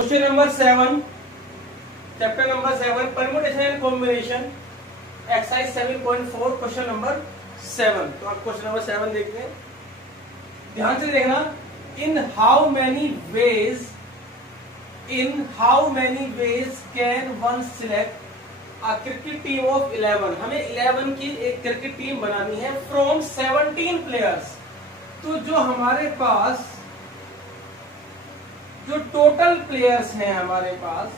Question number 7, chapter number 7, permutation and combination, exercise 7.4, question number 7। तो आप question number 7 देखते हैं, ध्यान से देखना। In how many ways can one select a cricket team of 11। हमें 11 की एक क्रिकेट टीम बनानी है फ्रॉम 17 प्लेयर्स। तो जो हमारे पास जो टोटल प्लेयर्स हैं हमारे पास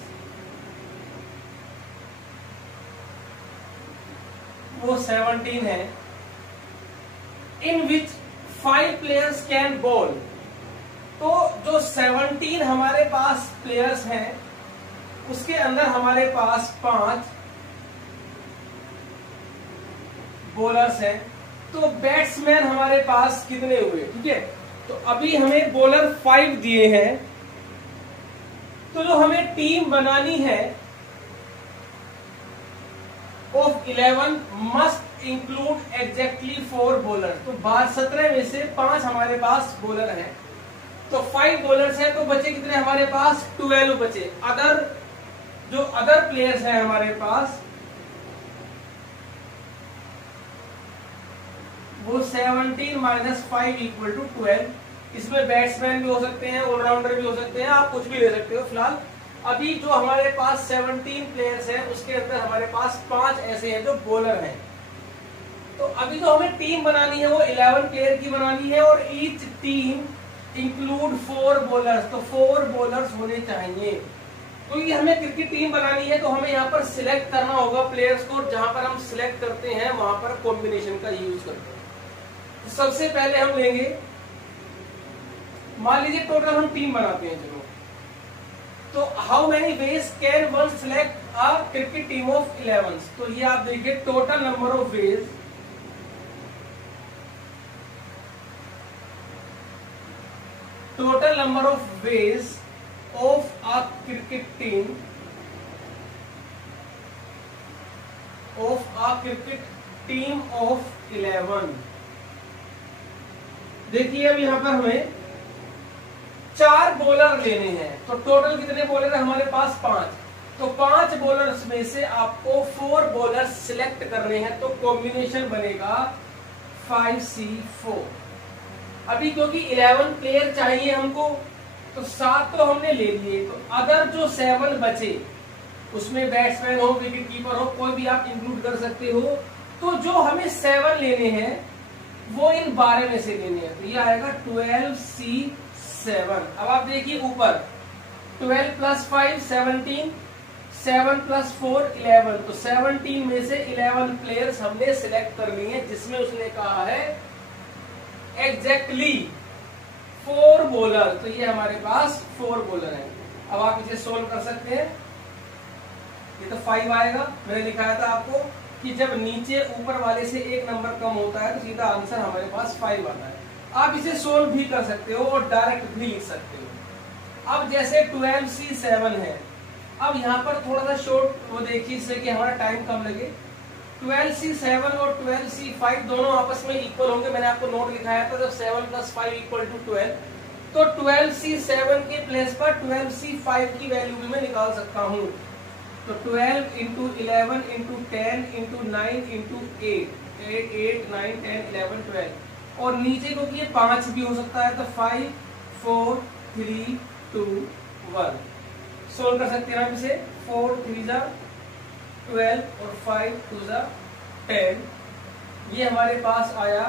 वो 17 है। इन विच 5 प्लेयर्स कैन बॉल। तो जो 17 हमारे पास प्लेयर्स हैं उसके अंदर हमारे पास 5 बॉलर्स हैं। तो बैट्समैन हमारे पास कितने हुए? ठीक है, तो अभी हमें बॉलर 5 दिए हैं। तो जो हमें टीम बनानी है of 11 must include exactly 4 bowler. तो 17 में से 5 हमारे पास बॉलर हैं, तो 5 बॉलर्स हैं, तो बचे कितने हमारे पास? 12 बचे। जो अदर प्लेयर्स हैं हमारे पास वो 17 माइनस 5 इक्वल टू 12। इसमें बैट्समैन भी हो सकते हैं, ऑलराउंडर भी हो सकते हैं, आप कुछ भी ले सकते हो। फिलहाल अभी जो हमारे पास 17 प्लेयर्स हैं उसके अंदर हमारे पास 5 ऐसे हैं जो बॉलर हैं। तो अभी जो हमें टीम बनानी है वो 11 प्लेयर की बनानी है और ईच टीम इंक्लूड 4 बॉलर्स। तो 4 बॉलर्स होने चाहिए। तो ये हमें क्रिकेट टीम बनानी है, तो हमें यहाँ पर सिलेक्ट करना होगा प्लेयर्स को। जहां पर हम सिलेक्ट करते हैं वहां पर कॉम्बिनेशन का यूज करते हैं। तो सबसे पहले हम लेंगे, मान लीजिए टोटल हम टीम बनाते हैं। चलो, तो how many ways can one select a cricket team of 11। तो ये आप देखिए, total number of veg, total number of ways of a cricket team of 11। देखिए अब यहां पर हमें 4 बॉलर लेने हैं। तो टोटल कितने बॉलर है हमारे पास? 5। तो 5 बॉलर्स में से आपको 4 बॉलर सिलेक्ट करने हैं। तो कॉम्बिनेशन बनेगा 5C4। अभी क्योंकि 11 प्लेयर चाहिए हमको, तो 7 तो हमने ले लिए। तो अदर जो 7 बचे उसमें बैट्समैन हो, विकेट कीपर हो, कोई भी आप इंक्लूड कर सकते हो। तो जो हमें 7 लेने हैं वो इन 12 में से लेने हैं। तो ये आएगा 12C7। अब आप देखिए ऊपर 12 प्लस 5 17, 7 प्लस 4 11। तो 17 में से 11 प्लेयर्स हमने सिलेक्ट कर लिए हैं, जिसमें उसने कहा है एग्जैक्टली 4 बॉलर। तो ये हमारे पास 4 बॉलर है। अब आप इसे सोल्व कर सकते हैं। ये तो 5 आएगा। मैंने दिखाया था आपको कि जब नीचे ऊपर वाले से एक नंबर कम होता है तो सीधा आंसर हमारे पास 5 आता है। आप इसे सोल्व भी कर सकते हो और डायरेक्ट भी लिख सकते हो। अब जैसे 12C7 है, अब यहाँ पर थोड़ा सा शॉर्ट वो देखिए, इससे कि हमारा टाइम कम लगे। 12C7 और 12C5 दोनों आपस में इक्वल होंगे। मैंने आपको नोट लिखाया था, जब 7 प्लस 5 इक्वल टू 12। तो 12C7 के प्लेस पर 12C5 की वैल्यू भी मैं निकाल सकता हूँ। तो 12 इंटू 11 इंटू 10 इंटू 9 इंटू 8 9 10 11 12। और नीचे क्योंकि ये 5 भी हो सकता है, तो 5 4 3 2 1 सोल्व कर सकते हैं आप इसे। 4 3 जा 12 और 5 2 जा 10। ये हमारे पास आया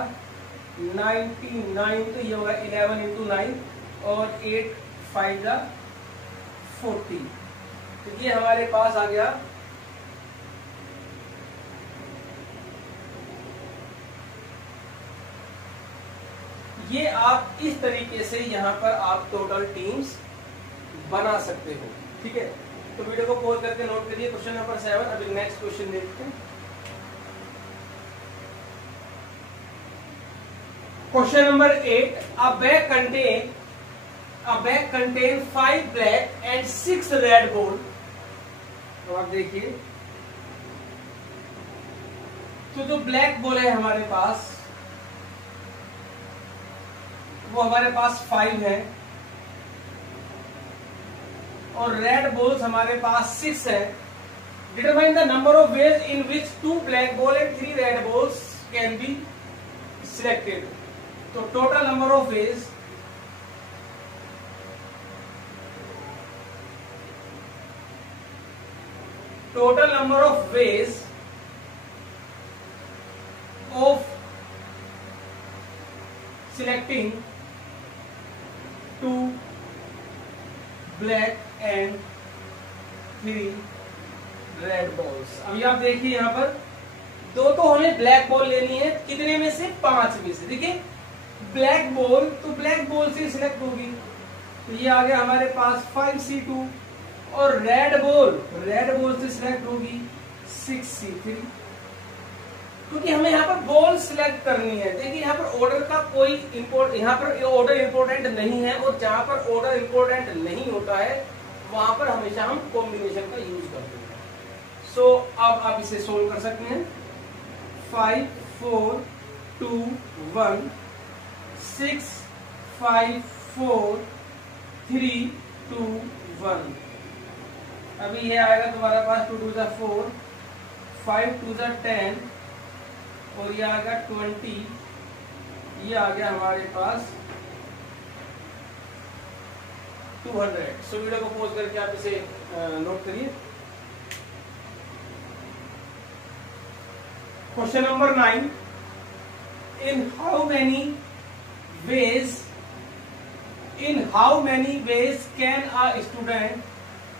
99। तो ये होगा 11 इंटू 9 और 8 5 जा 40। तो ये हमारे पास आ गया ये। आप इस तरीके से यहाँ पर आप टोटल टीम्स बना सकते हो। ठीक है, तो वीडियो को पॉज करके नोट करिए क्वेश्चन नंबर 7। अभी नेक्स्ट क्वेश्चन देखते हैं। Question number 8, a bag contain 5 black and 6 red ball. तो आप देखिए, तो जो ब्लैक बॉल है हमारे पास वो हमारे पास 5 है और रेड बॉल्स हमारे पास 6 है। Determine the number of ways in which 2 black ball and 3 red balls can be selected. तो total number of ways of selecting 2 black and 3 red balls. अभी आप देखिए यहाँ पर दो तो हमें ब्लैक बॉल लेनी है, कितने में से? 5 में से। देखिए ब्लैक बॉल तो ब्लैक बॉल से सिलेक्ट होगी, तो ये आ गया हमारे पास 5C2, और रेड बॉल से सिलेक्ट होगी 6C3, क्योंकि हमें यहाँ पर बॉल सिलेक्ट करनी है। देखिए यहाँ पर ऑर्डर का कोई यहाँ पर ऑर्डर इंपॉर्टेंट नहीं है, और जहां पर ऑर्डर इंपॉर्टेंट नहीं होता है वहां पर हमेशा हम कॉम्बिनेशन का यूज करते हैं। सो अब आप इसे सोल्व कर सकते हैं। 5 4 2 1 6 5 4 3 2 1। अभी ये आएगा तुम्हारा पास 2 2 4, 5 2 10, और ये आ गया 20, ये आ गया हमारे पास 200। सो वीडियो को पॉज करके आप इसे नोट करिए। Question number 9, in how many ways can a student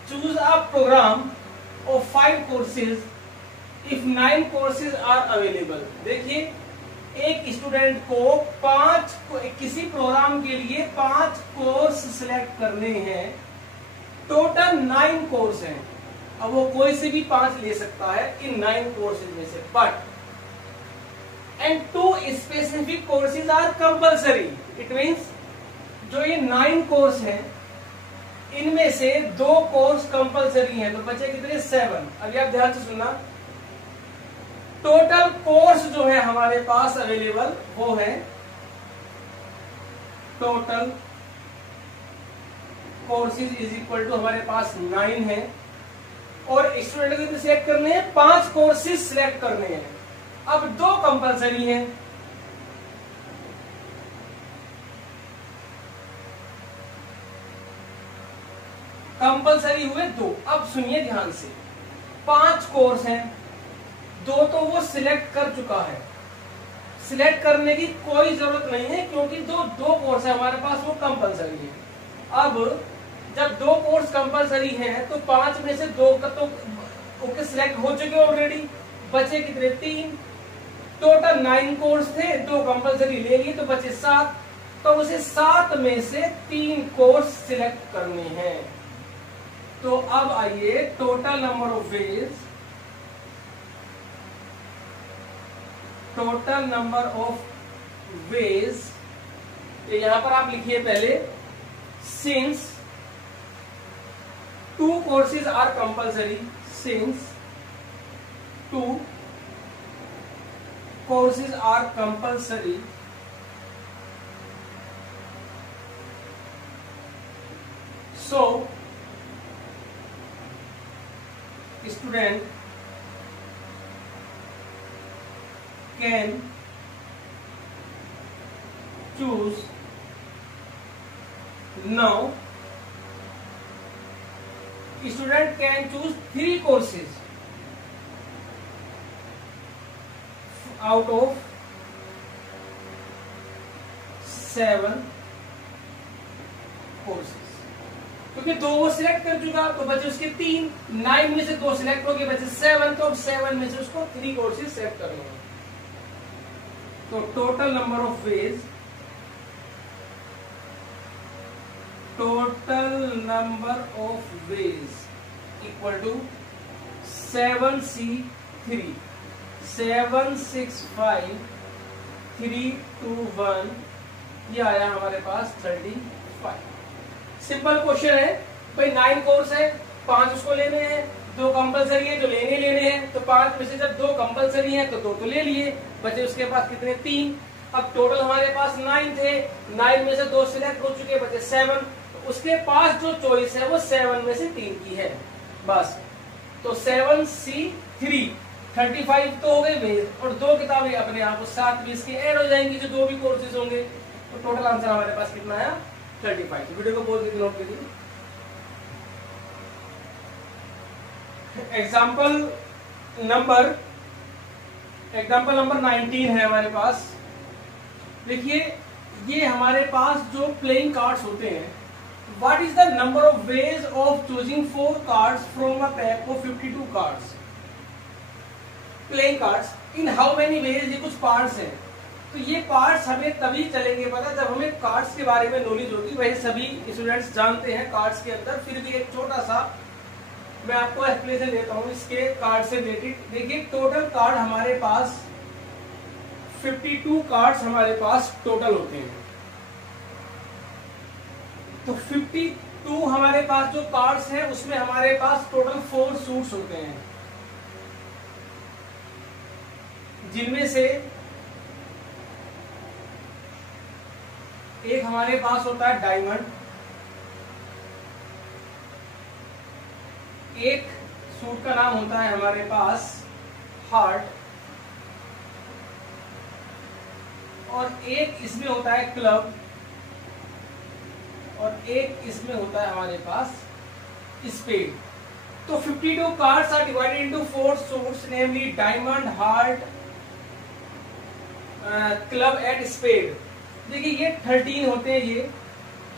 choose a program of 5 courses if 9 courses are available. देखिए एक स्टूडेंट को किसी प्रोग्राम के लिए 5 कोर्स सिलेक्ट करने हैं, टोटल 9 कोर्स हैं। अब वो कोई से भी 5 ले सकता है इन 9 कोर्सेज में से, but and 2 specific courses are compulsory. It means जो ये 9 कोर्स हैं इनमें से 2 कोर्स कंपल्सरी हैं, तो बचे कितने? 7। अभी आप ध्यान से सुनना, टोटल कोर्स जो है हमारे पास अवेलेबल वो है, total courses is equal to हमारे पास 9 है, और स्टूडेंट को सिलेक्ट करने हैं 5 कोर्सेज सिलेक्ट करने हैं। अब 2 कंपल्सरी हैं, कंपल्सरी हुए 2। अब सुनिए ध्यान से, 5 कोर्स हैं, 2 तो वो सिलेक्ट कर चुका है, सिलेक्ट करने की कोई जरूरत नहीं है क्योंकि दो कोर्स है हमारे पास, वो कंपल्सरी है। अब जब 2 कोर्स कंपल्सरी हैं तो 5 में से 2 का तो ओके सिलेक्ट हो चुके ऑलरेडी, बचे कितने? 3। टोटल 9 कोर्स थे, 2 कंपल्सरी ले लिए तो बचे 7, तो उसे 7 में से 3 कोर्स सिलेक्ट करने हैं। तो अब आइए टोटल नंबर ऑफ वेज, यहां पर आप लिखिए पहले, since 2 courses are compulsory, since 2 courses are compulsory, so student can choose now. Student can choose 3 courses out of 7 courses, क्योंकि 2 वो सिलेक्ट कर चुका तो बचे उसके 3, 9 में से 2 सिलेक्ट हो गए, बचे 7, तो अब 7 में से उसको 3 कोर्सेज सिलेक्ट करने हैं। तो total number of ways, equal to 7C3, 7 6 5 3 2 1, ये आया हमारे पास 35। सिंपल क्वेश्चन है भाई, 9 कोर्स है, 5 उसको लेने हैं, 2 कंपलसरी है जो लेने हैं, तो 5 में से जब 2 कंपलसरी है तो 2 तो ले लिए, बचे उसके पास कितने? 3। अब टोटल हमारे पास 9 थे, 9 में से 2 सिलेक्ट हो चुके, बचे 7, तो उसके पास जो चॉइस है वो 7 में से 3 की है बस। तो 7C3 35 तो हो गए वेज, और 2 किताबें अपने आप 7-20 के ऐड हो जाएंगी जो 2 भी कोर्सेज होंगे। तो टोटल आंसर हमारे पास कितना आया 35। तो वीडियो को बोल के नोट कीजिए। एग्जाम्पल नंबर 19 है हमारे पास। देखिए ये हमारे पास जो प्लेइंग कार्ड्स होते हैं, what is the number of ways of choosing 4 cards from a pack of 52 cards. Playing cards in how many veg, ये कुछ पार्ट्स हैं। तो ये पार्ट्स हमें तभी चलेंगे पता जब हमें कार्ड्स के बारे में नॉलेज होगी। वैसे सभी स्टूडेंट्स जानते हैं कार्ड्स के अंदर, फिर भी एक छोटा सा मैं आपको एक्सप्लेनेशन देता हूं इसके कार्ड से रिलेटेड। देखिए टोटल कार्ड हमारे पास 52 कार्ड्स हमारे पास टोटल होते हैं। तो 52 हमारे पास जो कार्ड्स हैं उसमें हमारे पास टोटल 4 सूट्स होते हैं, जिनमें से एक हमारे पास होता है डायमंड, एक सूट का नाम होता है हमारे पास हार्ट, और एक इसमें होता है क्लब, और एक इसमें होता है हमारे पास स्पेड। तो 52 cards are divided into 4 suits namely diamond, heart, club and spade. देखिए ये 13 होते हैं, ये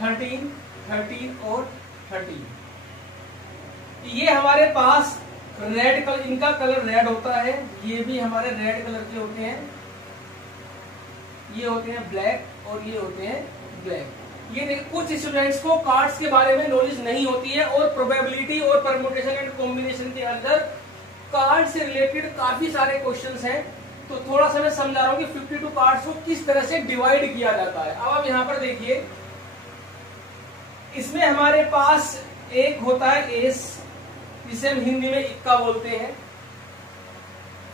13 और 13। ये हमारे पास रेड कलर, इनका कलर रेड होता है, ये भी हमारे रेड कलर के होते हैं, ये होते हैं ब्लैक और ये होते हैं ब्लैक। ये देखिए कुछ स्टूडेंट्स को कार्ड्स के बारे में नॉलेज नहीं होती है और प्रोबेबिलिटी और परम्यूटेशन एंड कॉम्बिनेशन के अंदर कार्ड से रिलेटेड काफी सारे क्वेश्चंस हैं। तो थोड़ा सा मैं समझा रहा हूं कि 52 कार्ड्स को किस तरह से डिवाइड किया जाता है। अब आप यहां पर देखिए, इसमें हमारे पास एक होता है एस, जिसे हम हिंदी में इक्का बोलते हैं।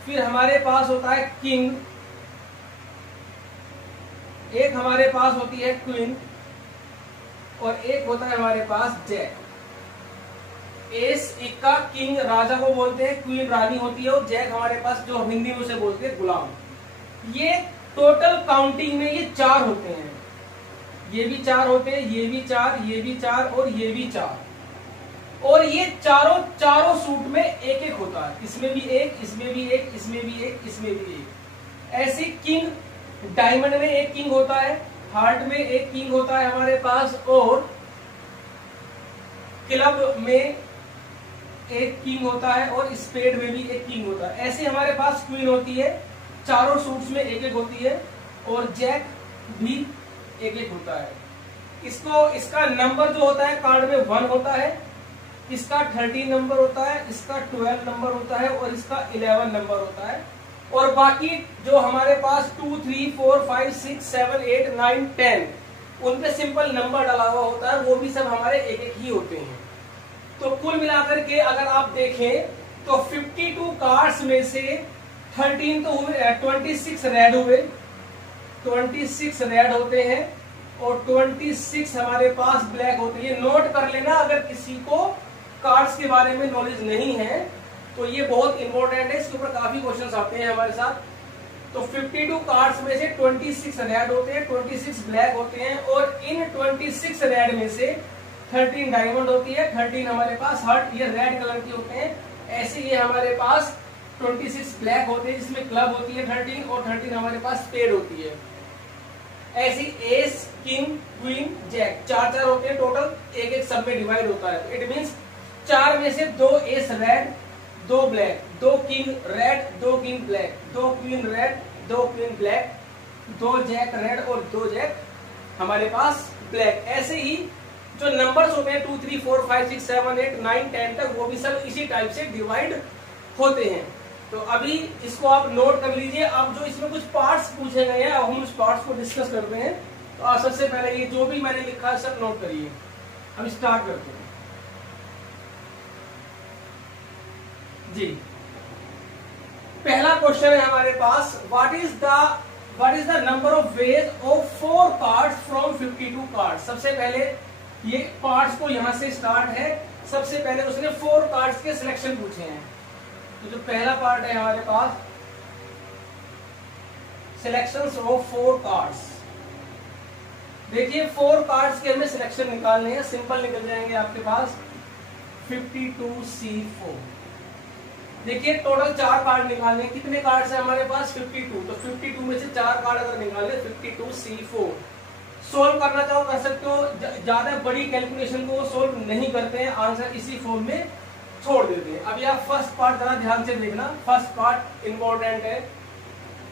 फिर हमारे पास होता है किंग, एक हमारे पास होती है क्वीन, और एक होता है हमारे पास जैक। एस, इक्का, किंग राजा को बोलते हैं, क्वीन रानी होती है, और जैक हमारे पास जो हिंदी में उसे बोलते हैं गुलाम। ये टोटल काउंटिंग में ये 4 होते हैं, ये भी 4 होते हैं, ये भी 4, ये भी 4 और ये भी 4। और ये चारों सूट में एक एक होता है, इसमें भी एक, इसमें भी एक, इसमें भी एक, इसमें भी एक। ऐसे किंग, डायमंड में एक किंग होता है, हार्ट में एक किंग होता है हमारे पास, और क्लब में एक किंग होता है, और स्पेड में भी एक किंग होता है। ऐसे हमारे पास क्वीन होती है, चारों सूट्स में एक एक होती है, और जैक भी एक एक होता है। इसका नंबर जो होता है कार्ड में 1 होता है, इसका 13 नंबर होता है, इसका 12 नंबर होता है, और इसका 11 नंबर होता है। और बाकी जो हमारे पास 2, 3, 4, 5, 6, 7, 8, 9, 10 उनपे सिंपल नंबर डाला हुआ होता है, वो भी सब हमारे एक एक ही होते हैं। तो कुल मिलाकर के अगर आप देखें तो 52 कार्ड्स में से 13 तो हुए, 26 रेड हुए, 26 रेड होते हैं, और 26 हमारे पास ब्लैक होते हैं। नोट कर लेना अगर किसी को कार्ड्स के बारे में नॉलेज नहीं है तो ये बहुत इंपॉर्टेंट है, इसके ऊपर काफी क्वेश्चंस आते हैं हमारे साथ। तो 52 कार्ड्स में से 26 रेड होते हैं, 26 ब्लैक होते हैं, और इन 26 रेड में से 13 डायमंड होती है, 13 हमारे पास हार्ट, ये रेड कलर के होते हैं। ऐसे ये हमारे पास 26 ब्लैक होते हैं, जिसमें क्लब होती है 13, और 13 हमारे पास स्पेड होती है। ऐसी एस, किंग, क्वीन, जैक 4 होते हैं टोटल, एक एक सब में डिवाइड होता है। इट मींस 4 में से 2 ace red, 2 black, 2 king red, 2 king black, 2 queen red, 2 queen black, 2 jack red, और 2 जैक हमारे पास ब्लैक। ऐसे ही जो नंबर्स होते हैं 2, 3, 4, 5, 6, 7, 8, 9, 10 तक, वो भी सब इसी टाइप से डिवाइड होते हैं। तो अभी इसको आप नोट कर लीजिए। अब जो इसमें कुछ पार्ट्स पूछे गए हैं, अब हम उस पार्ट्स को डिस्कस करते हैं। तो आप सबसे पहले ये जो भी मैंने लिखा है सब नोट करिए। हम स्टार्ट करते हैं जी। पहला क्वेश्चन है हमारे पास, what is the number of ways of 4 cards from 52 cards. सबसे पहले ये पार्ट्स को यहां से स्टार्ट है। सबसे पहले उसने 4 कार्ड्स के सिलेक्शन पूछे हैं। तो जो पहला पार्ट है हमारे पास सिलेक्शंस ऑफ 4 कार्ड्स। देखिए 4 कार्ड्स के हमें सिलेक्शन निकालने हैं। सिंपल निकल जाएंगे आपके पास 52C4। देखिए टोटल 4 कार्ड निकालने। कितने कार्ड्स है हमारे पास 52। तो 52 में से 4 कार्ड अगर निकाले 52C4। सोल्व करना चाहो कर सकते हो। ज्यादा बड़ी कैलकुलेशन को सोल्व नहीं करते हैं, आंसर इसी फॉर्म में छोड़ देते हैं। अभी आप फर्स्ट पार्ट जरा ध्यान से देखना, फर्स्ट पार्ट इंपॉर्टेंट है।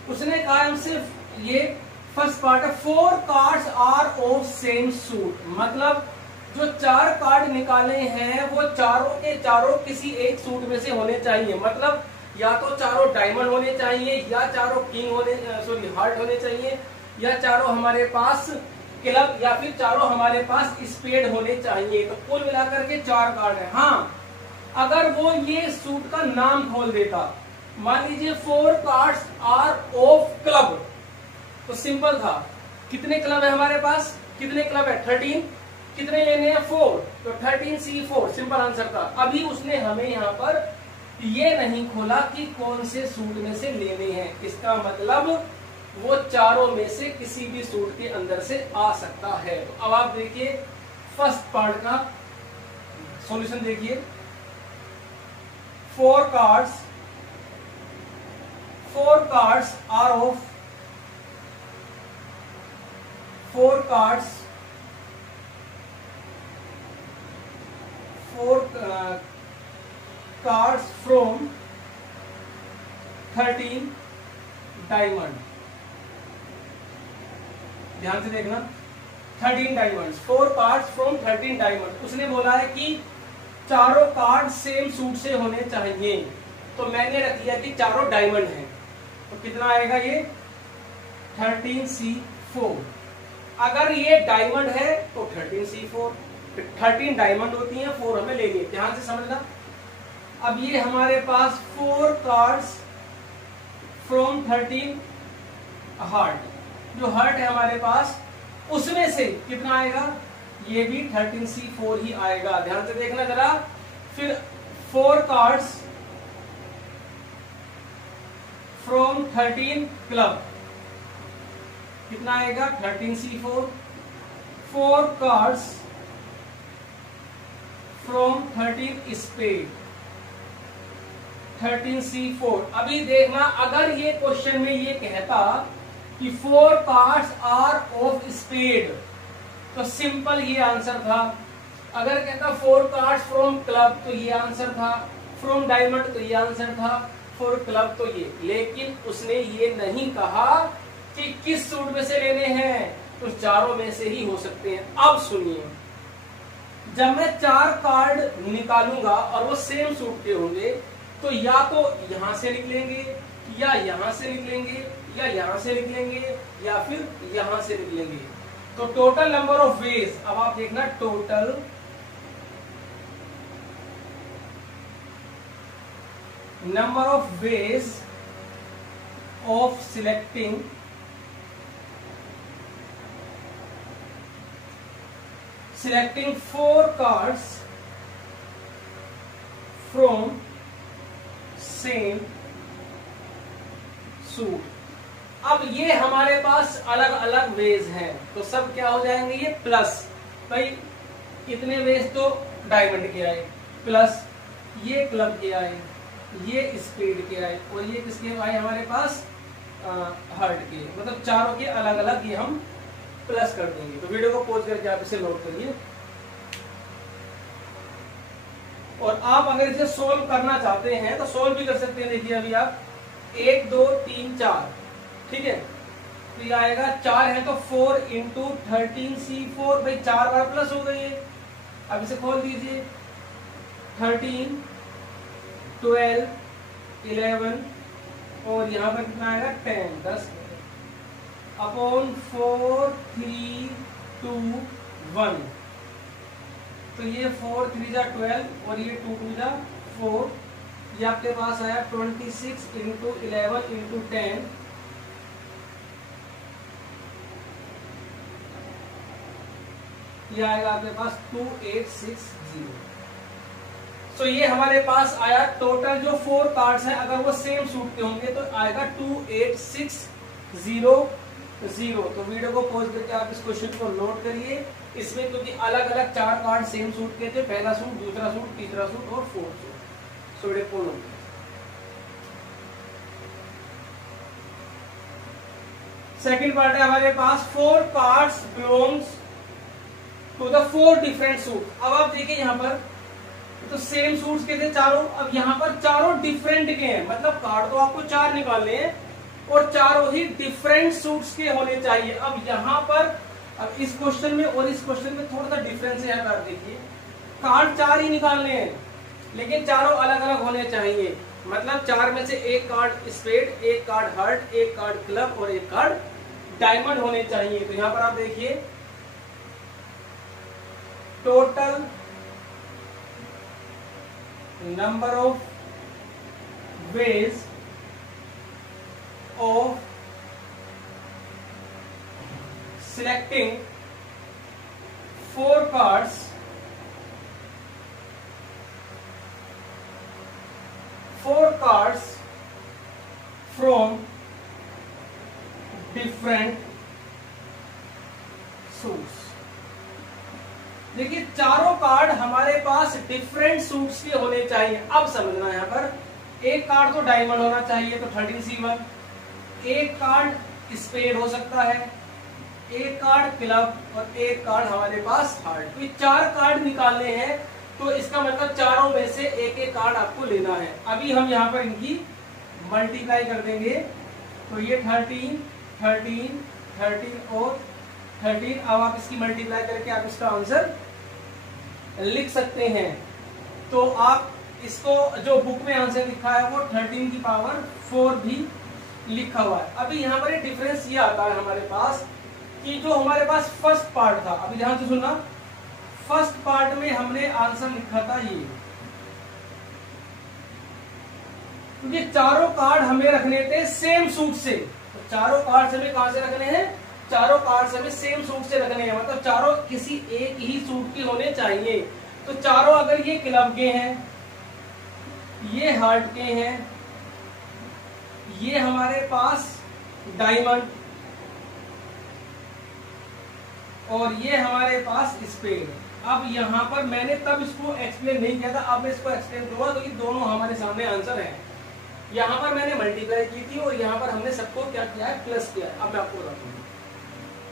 उसने कहा हम सिर्फ ये फर्स्ट पार्ट है 4 cards are of same suit. मतलब जो 4 कार्ड निकाले हैं वो चारों के चारों किसी एक सूट में से होने चाहिए। मतलब या तो चारों डायमंड होने चाहिए, या चारों किंग होने हार्ट होने चाहिए, या चारों हमारे पास क्लब, या फिर चारों हमारे पास स्पेड होने चाहिए। तो कुल मिलाकर के 4 कार्ड है। हाँ, अगर वो ये सूट का नाम खोल देता, मान लीजिए 4 कार्ड्स आर ऑफ क्लब, तो सिंपल था। कितने क्लब है हमारे पास, कितने क्लब है 13, कितने लेने हैं 4, तो 13C4 सिंपल आंसर था। अभी उसने हमें यहाँ पर ये नहीं खोला कि कौन से सूट में से लेने हैं। इसका मतलब वो चारों में से किसी भी सूट के अंदर से आ सकता है। तो अब आप देखिए फर्स्ट पार्ट का सॉल्यूशन देखिए। 4 cards are of 4 cards from 13 diamond. ध्यान से देखना 13 डायमंड, 4 कार्ड्स फ्रॉम 13 डायमंड। उसने बोला है कि चारों कार्ड सेम सूट से होने चाहिए। तो मैंने रख दिया कि चारों डायमंड हैं। तो कितना आएगा ये 13C4। अगर ये डायमंड है तो 13C4, 13 डायमंड होती हैं, 4 हमें लेनी है। ध्यान से समझना। अब ये हमारे पास 4 कार्ड्स फ्रॉम 13 हार्ट, जो हार्ट है हमारे पास, उसमें से कितना आएगा, ये भी 13C4 ही आएगा। ध्यान से देखना जरा। फिर 4 कार्ड्स फ्रॉम 13 क्लब, कितना आएगा 13C4। 4 cards from 13 spade, 13C4। अभी देखना, अगर ये क्वेश्चन में ये कहता कि 4 कार्ड्स आर ऑफ स्पेड, तो सिंपल ये आंसर था। अगर कहता 4 कार्ड्स फ्रॉम क्लब, तो ये आंसर था। फ्रॉम डायमंड, तो ये आंसर था। फॉर क्लब, तो ये। लेकिन उसने ये नहीं कहा कि किस सूट में से लेने हैं, तो चारों में से ही हो सकते हैं। अब सुनिए, जब मैं 4 कार्ड निकालूंगा और वो सेम सूट के होंगे, तो या तो यहां से निकलेंगे, या यहां से निकलेंगे, या यहां से निकलेंगे, या फिर यहां से निकलेंगे। तो टोटल नंबर ऑफ वेज, अब आप देखना total number of ways of selecting selecting 4 cards from same suit। अब ये हमारे पास अलग अलग वेज हैं, तो सब क्या हो जाएंगे, ये प्लस। भाई कितने वेज तो डायमंड के आए, प्लस ये क्लब के आए, ये स्पीड के आए, और ये किसके आए हमारे पास हार्ट के। मतलब चारों के अलग अलग ये हम प्लस कर देंगे। तो वीडियो को पॉज करके आप इसे नोट करिए। और आप अगर इसे सोल्व करना चाहते हैं तो सोल्व भी कर सकते हैं। देखिए अभी आप 1 2 3 4, ठीक है, तो ये आएगा 4 है तो 4 इंटू 13C4। भाई 4 बार प्लस हो गई है। अब इसे खोल दीजिए, 13 12 11 और यहाँ पर कितना आएगा 10 10 अपॉन 4 3 2 1। तो ये 4 3 जा 12 और ये 2 2 जा 4। ये आपके पास आया 26 इंटू 11 इंटू 10, ये आएगा आपके पास 2860। सो ये हमारे पास आया टोटल जो 4 कार्ड्स हैं, अगर वो सेम सूट के होंगे तो आएगा 2860। तो वीडियो को पॉज करके आप इस क्वेश्चन को नोट करिए। इसमें क्योंकि अलग अलग 4 कार्ड सेम सूट के थे, पहला सूट, दूसरा सूट, तीसरा सूट और 4th सूट। सो वीडियो को नोट। सेकेंड पार्ट है हमारे पास 4 cards belongs to the 4 different suit. अब आप देखिए यहाँ पर तो सेम सूट्स के थे चारों, अब यहाँ पर चारों डिफरेंट के हैं, मतलब कार्ड तो आपको 4 निकालने हैं और चारों ही डिफरेंट सूट्स के होने चाहिए। अब यहाँ पर अब इस क्वेश्चन में और इस क्वेश्चन में थोड़ा सा डिफरेंस है। आप देखिए कार्ड 4 ही निकालने हैं लेकिन चारों अलग अलग होने चाहिए, मतलब 4 में से एक कार्ड स्पेड, एक कार्ड हार्ट, एक कार्ड क्लब और एक कार्ड डायमंड होने चाहिए। तो यहाँ पर आप देखिए total number of ways of selecting 4 cards from different suits। देखिए चारों कार्ड हमारे पास डिफरेंट सूट्स के होने चाहिए। अब समझना यहाँ पर एक कार्ड तो डायमंड होना चाहिए तो 13C1, एक कार्ड स्पेड हो सकता है, एक कार्ड क्लब और एक कार्ड हमारे पास हार्ट। तो 4 कार्ड निकालने हैं तो इसका मतलब चारों में से एक एक कार्ड आपको लेना है। अभी हम यहाँ पर इनकी मल्टीप्लाई कर देंगे तो ये 13, 13, 13 और 13। अब आप इसकी मल्टीप्लाई करके आप इसका आंसर लिख सकते हैं। तो आप इसको जो बुक में आंसर लिखा है वो 13 की पावर 4 भी लिखा हुआ है। अभी यहाँ पर डिफरेंस ये आता है हमारे पास कि जो हमारे पास फर्स्ट पार्ट था, अभी ध्यान से सुनना, फर्स्ट पार्ट में हमने आंसर लिखा था ये, क्योंकि चारों कार्ड हमें रखने थे सेम सूट से। तो चारों कार्ड हमें कहां से रखने हैं? चारों कार्ड हमें सेम सूट से रखने हैं, मतलब चारों किसी एक ही सूट के होने चाहिए। तो चारों अगर ये क्लब के हैं, ये हार्ट के हैं, ये हमारे पास डायमंड और ये हमारे पास स्पेड। अब यहाँ पर मैंने तब इसको एक्सप्लेन नहीं किया था, अब मैं इसको एक्सप्लेन करूंगा। तो ये दोनों हमारे सामने आंसर है। यहाँ पर मैंने मल्टीप्लाई की थी और यहाँ पर हमने सबको क्या किया है? प्लस किया है। अब मैं आपको बताता हूँ,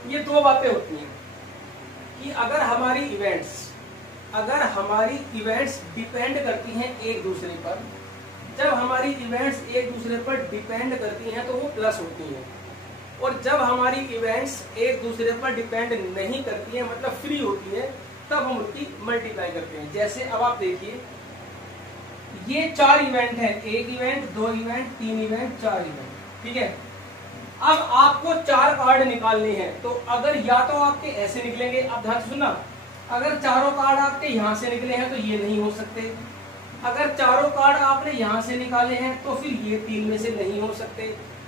ये 2 बातें होती हैं कि अगर हमारी इवेंट्स डिपेंड करती हैं एक दूसरे पर, जब हमारी इवेंट्स एक दूसरे पर डिपेंड करती हैं तो वो प्लस होती हैं, और जब हमारी इवेंट्स एक दूसरे पर डिपेंड नहीं करती हैं, मतलब फ्री होती हैं, तब हम उनकी मल्टीप्लाई करते हैं। जैसे अब आप देखिए ये 4 इवेंट है, 1 इवेंट, 2 इवेंट, 3 इवेंट, 4 इवेंट, ठीक है। अब आपको 4 कार्ड निकालने हैं, तो अगर या तो आपके ऐसे निकलेंगे, अब ध्यान से सुनना, अगर चारों कार्ड आपके यहां से निकले हैं तो ये नहीं हो सकते। अगर चारों कार्ड आपने यहां से निकाले हैं तो फिर ये 3 में से नहीं हो सकते।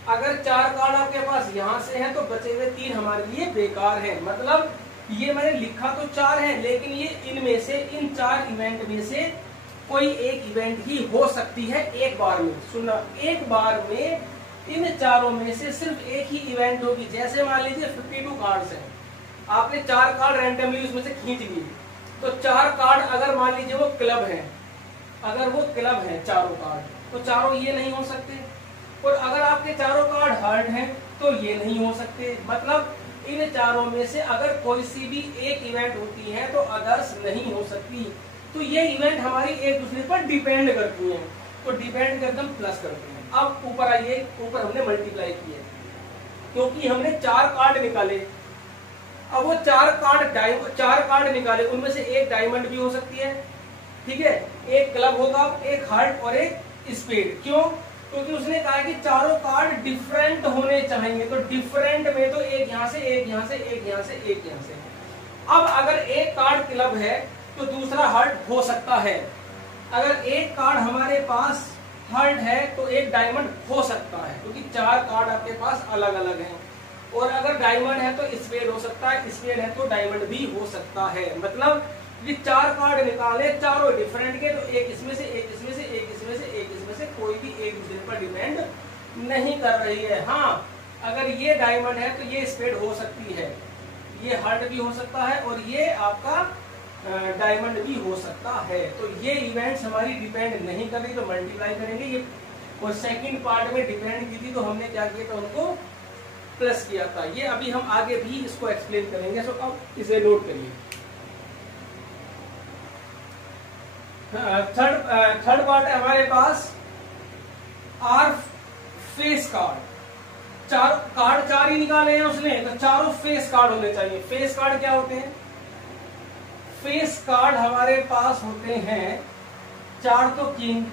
अगर 4 कार्ड आपके पास यहां से हैं तो बचे हुए 3 हमारे लिए बेकार हैं। मतलब ये मैंने लिखा तो 4 है, लेकिन ये इनमें से, इन 4 इवेंट में से कोई एक इवेंट ही हो सकती है एक बार में। सुनना, एक बार में इन चारों में से सिर्फ एक ही इवेंट होगी। जैसे मान लीजिए 52 कार्ड्स हैं, आपने 4 कार्ड रैंडमली उसमें से खींच लिए, तो 4 कार्ड अगर मान लीजिए वो क्लब है, अगर वो क्लब है चारों कार्ड, तो चारों ये नहीं हो सकते। और अगर आपके चारों कार्ड हार्ड हैं तो ये नहीं हो सकते। मतलब इन चारों में से अगर कोई सी भी एक इवेंट होती है तो अदर्स नहीं हो सकती। तो ये इवेंट हमारी एक दूसरे पर डिपेंड करती हैं, तो डिपेंड करके हम प्लस करते हैं। अब ऊपर आइए, ऊपर हमने मल्टीप्लाई किया क्योंकि हमने 4 कार्ड निकाले। अब वो 4 कार्ड निकाले, उनमें से एक डायमंड भी हो सकती है, ठीक है, एक क्लब होगा, एक हार्ट और एक स्पेड। क्यों? क्योंकि उसने कहा कि चारों कार्ड डिफरेंट होने चाहिए। तो डिफरेंट में तो एक यहां से, एक यहां से, एक यहां से, एक यहां से। अब अगर एक कार्ड क्लब है तो दूसरा हार्ट हो सकता है। अगर एक कार्ड हमारे पास हार्ट है तो एक डायमंड हो सकता है, क्योंकि 4 कार्ड आपके पास अलग अलग हैं। और अगर डायमंड है तो स्पेड हो सकता है, स्पेड है तो डायमंड भी हो सकता है। मतलब ये 4 कार्ड निकाले चारों डिफरेंट के, तो एक इसमें से, एक इसमें से, एक इसमें से, एक इसमें से, कोई भी एक दूसरे पर डिपेंड नहीं कर रही है। हाँ, अगर ये डायमंड है तो ये स्पेड हो सकती है, ये हार्ट भी हो सकता है, और ये आपका डायमंड भी हो सकता है। तो ये इवेंट्स हमारी डिपेंड नहीं कर रही, तो मल्टीप्लाई करेंगे ये। और सेकंड पार्ट में डिपेंड की थी, तो हमने क्या किया था, उनको प्लस किया था। ये अभी हम आगे भी इसको एक्सप्लेन करेंगे, सो अब इसे नोट करिए। थर्ड पार्ट है हमारे पास आर फेस कार्ड। चार ही निकाले हैं उसने, तो चारों फेस कार्ड होने चाहिए। फेस कार्ड क्या होते हैं? फेस कार्ड हमारे पास होते हैं 4 तो किंग,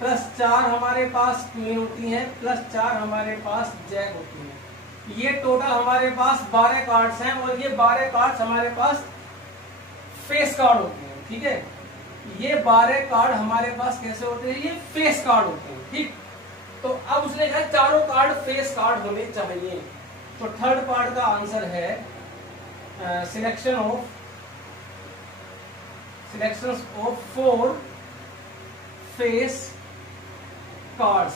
प्लस 4 हमारे पास क्वीन होती है, प्लस 4 हमारे पास जैक होती है। ये टोटल हमारे पास 12 कार्ड्स हैं, और ये 12 कार्ड्स हमारे पास फेस कार्ड होते हैं। ठीक है, ये 12 कार्ड हमारे पास कैसे होते हैं? ये फेस कार्ड होते हैं। ठीक, तो अब उसने कहा चारों कार्ड फेस कार्ड होने चाहिए। तो थर्ड पार्ट का आंसर है सिलेक्शन ऑफ 4 फेस कार्ड्स।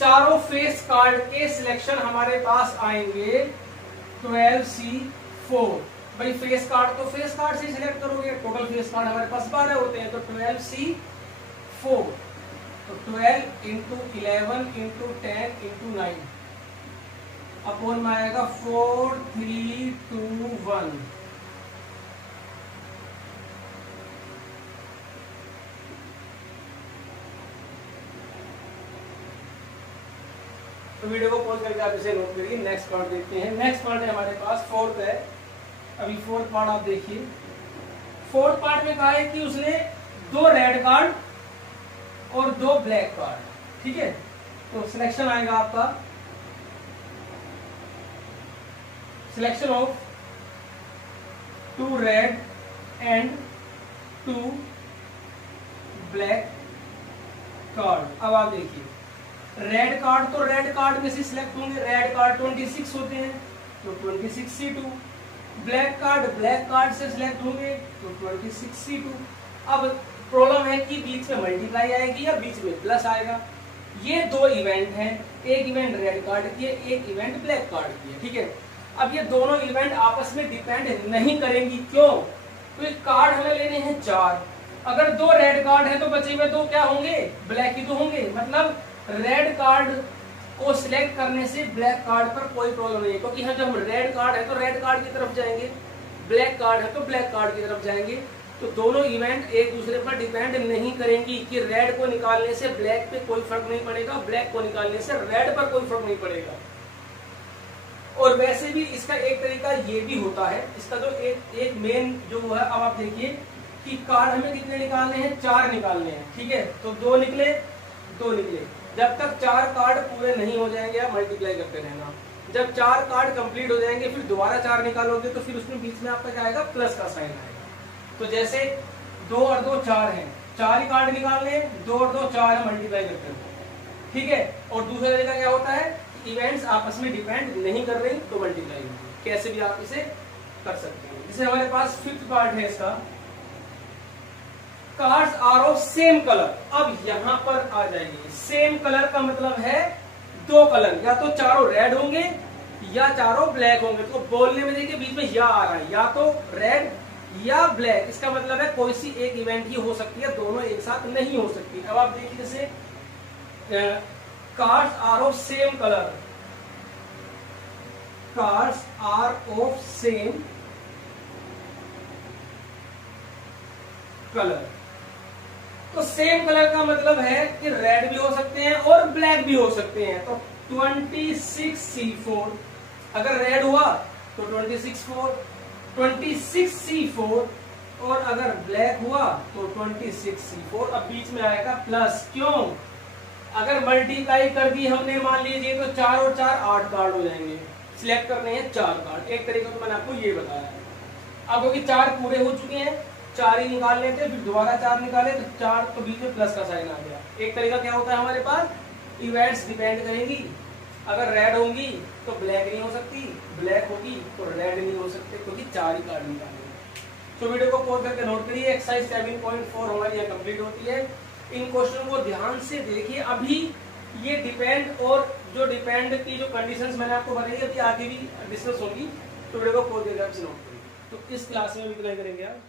चारों फेस कार्ड के सिलेक्शन हमारे पास आएंगे 12C4। भाई फेस कार्ड तो फेस कार्ड से सिलेक्ट करोगे, टोटल फेस कार्ड हमारे पास 12 होते हैं, तो 12C4, तो 12 इंटू 11 इंटू 10 इंटू 9 अपॉन में आएगा 4 3 2 1। तो वीडियो को पॉज करके आप इसे नोट करिए। नेक्स्ट पार्ट देखते हैं। नेक्स्ट पार्ट है हमारे पास फोर्थ है। अभी फोर्थ पार्ट आप देखिए। फोर्थ पार्ट में कहा है कि उसने 2 रेड कार्ड और 2 ब्लैक कार्ड। ठीक है, तो सिलेक्शन आएगा आपका selection of 2 red and 2 black card. अब आप देखिए, रेड कार्ड तो रेड कार्ड में से सिलेक्ट होंगे। रेड कार्ड 26 होते हैं, तो 26C2। Black card black card से सिलेक्ट होंगे, तो 26C2। अब प्रॉब्लम है कि बीच में मल्टीप्लाई आएगी या बीच में प्लस आएगा। ये 2 इवेंट हैं, एक इवेंट रेड कार्ड की है, एक इवेंट ब्लैक कार्ड की है। ठीक है, अब ये दोनों इवेंट आपस में डिपेंड नहीं करेंगी। क्यों? तो ये कार्ड हमें लेने हैं 4। अगर 2 रेड कार्ड है तो बचे हुए 2 क्या होंगे? ब्लैक ही तो होंगे। मतलब रेड कार्ड को सिलेक्ट करने से ब्लैक कार्ड पर कोई प्रॉब्लम नहीं है, क्योंकि हम जब रेड कार्ड है तो रेड कार्ड की तरफ जाएंगे, ब्लैक कार्ड है तो ब्लैक कार्ड की तरफ जाएंगे। तो दोनों इवेंट एक दूसरे पर डिपेंड नहीं करेंगी कि रेड को निकालने से ब्लैक पे कोई फर्क नहीं पड़ेगा, ब्लैक को निकालने से रेड पर कोई फर्क नहीं पड़ेगा। और वैसे भी इसका एक तरीका ये भी होता है, इसका जो एक मेन जो है, अब आप देखिए कि कार्ड हमें कितने निकालने हैं? 4 निकालने हैं। ठीक है, तो 2 निकले, 2 निकले। जब तक 4 कार्ड पूरे नहीं हो जाएंगे आप मल्टीप्लाई करते रहना। जब 4 कार्ड कंप्लीट हो जाएंगे फिर दोबारा 4 निकालोगे, तो फिर उसमें बीच में आपका क्या आएगा? प्लस का साइन आएगा। तो जैसे 2 और 2 4 हैं, 4 ही कार्ड निकालने हैं, 2 और 2 4 है, मल्टीप्लाई करते हैं। ठीक है, और दूसरा तरीका क्या होता है? इवेंट्स आपस में डिपेंड नहीं कर रही तो मल्टीप्लाई होगी। कैसे भी आप इसे कर सकते हैं। जैसे हमारे पास 5th पार्ट है इसका, cards are of same colour. अब यहां पर आ जाएंगे। सेम कलर का मतलब है 2 कलर, या तो चारों रेड होंगे या चारों ब्लैक होंगे। तो बोलने में देखिए बीच में या आ रहा है, या तो रेड या ब्लैक। इसका मतलब है कोई सी एक इवेंट ही हो सकती है, दोनों एक साथ नहीं हो सकती। अब आप देखिए जैसे cards are of same colour, cards are of same colour. तो सेम कलर का मतलब है कि रेड भी हो सकते हैं और ब्लैक भी हो सकते हैं। तो 26C4 अगर रेड हुआ तो 26C4, और अगर ब्लैक हुआ तो 26C4। अब बीच में आएगा प्लस। क्यों? अगर मल्टीप्लाई कर दी हमने, मान लीजिए, तो 4 और 4 8 कार्ड हो जाएंगे। सिलेक्ट करने हैं 4 कार्ड। एक तरीका तो मैंने आपको ये बताया है। अब क्योंकि 4 पूरे हो चुके हैं, 4 ही निकाल लेते, फिर दोबारा 4 निकाले तो 4, तो बीच में प्लस का साइन आ गया। एक तरीका क्या होता है हमारे पास? इवेंट्स डिपेंड करेंगी अगर रेड होंगी तो ब्लैक नहीं हो सकती, ब्लैक होगी तो रेड नहीं हो सकते, क्योंकि 4 ही कार्ड निकालेंगे। तो वीडियो को पॉज करके नोट करिए। एक्सरसाइज 7.4 हमारी यहाँ कंप्लीट होती है। इन क्वेश्चन को ध्यान से देखिए। अभी ये डिपेंड और जो डिपेंड की जो कंडीशंस मैंने आपको बताई अभी आगे भी डिस्कस होगी, तो वीडियो को पॉज करके नोट करिए। तो इस क्लास में भी इतना ही करेंगे आप।